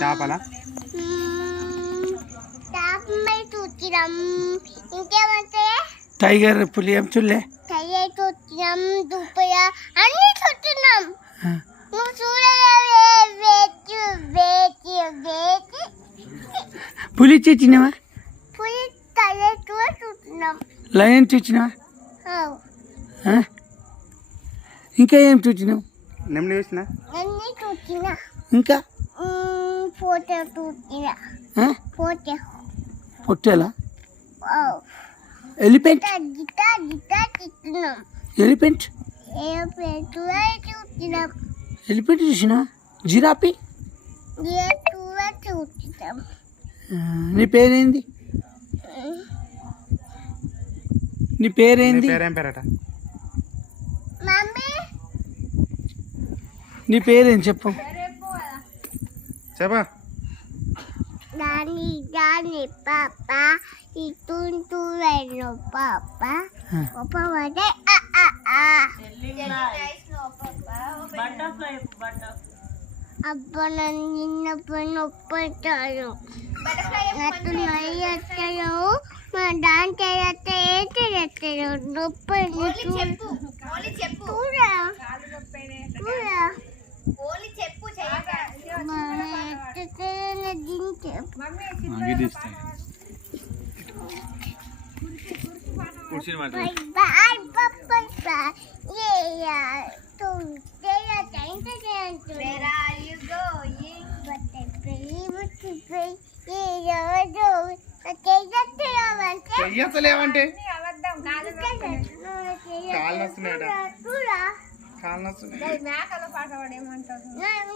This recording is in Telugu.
చేపలా టైగర్ పులి ఏం చూడలే పులి చూచినావా లయన్ చూచినావా ఇంకా ఏం చూచినావు నెమలి చూసినా ఇంకా పొట్టేలా ఎలిఫెంట్ ఎలిఫెంట్ ఎలిఫెంట్ చూసినా జిరాఫీ నీ పేరేంది నీ పేరేంది పేరేం పేరట నీ పేరేం చెప్పు చెప్పా Dani papa itu papa papa wade abba ninna panoppataru natu nayattaru ma dante yatte noppani cheppu pura ఓలి చెప్పు చెయ్యలేవంటే కాళ్ళు వస్తున్నాయట మేకలో పాట పాడేమంటారు